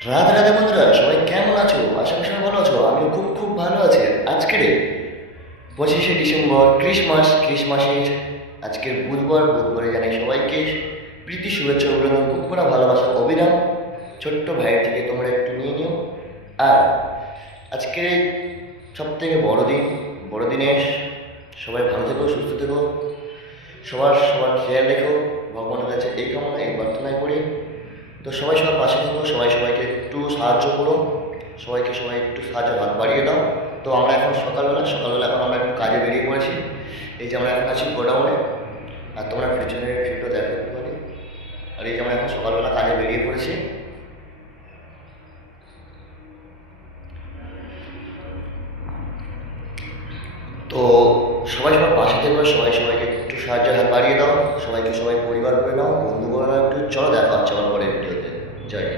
রাধে রাধে বন্ধুরা, সবাই কেমন আছো? আশা করি সবাই ভালো আছো। আমিও খুব খুব ভালো আছি। আজকের 25শে ডিসেম্বর, ক্রিসমাসের আজকের বুধবারে জানাই সবাইকে প্রীতি, শুভেচ্ছা, অভিনন্দন, খুব করে ভালোবাসা, অভিরাম ছোট্ট ভাইয়ের থেকে তোমরা একটু নিয়ে নিও। আর আজকের এই সব থেকে বড়দিনে সবাই ভালো থেকো, সুস্থ থেকো, সবার সবার খেয়াল রেখো। ভগবানের কাছে এই কামনা, এই প্রার্থনাই করি। তো সবাই সবার পাশে থাকো, সবাই সবাইকে একটু সাহায্য করো, সবাই একটু সাহায্য হাত বাড়িয়ে দাও। তো আমরা এখন সকালবেলা এখন আমরা একটু কাজে বেরিয়ে পড়েছি। এই যে আমরা এখন আছি গোডাউনে, আর তোমরা পিছনের ভিউটা দেখো একটুখানি। আর এই যে আমরা এখন সকালবেলা কাজে বেরিয়ে পড়েছি। তো সবাই সবার পাশে থেকো, সবাই সবাইকে একটু সাহায্য হাত বাড়িয়ে দাও, সবাই পরিবার করে নাও, বন্ধু করে নাও একটু। চলো দেখা হচ্ছে আমার পরের ভিডিওতে। জয় হিন্দ।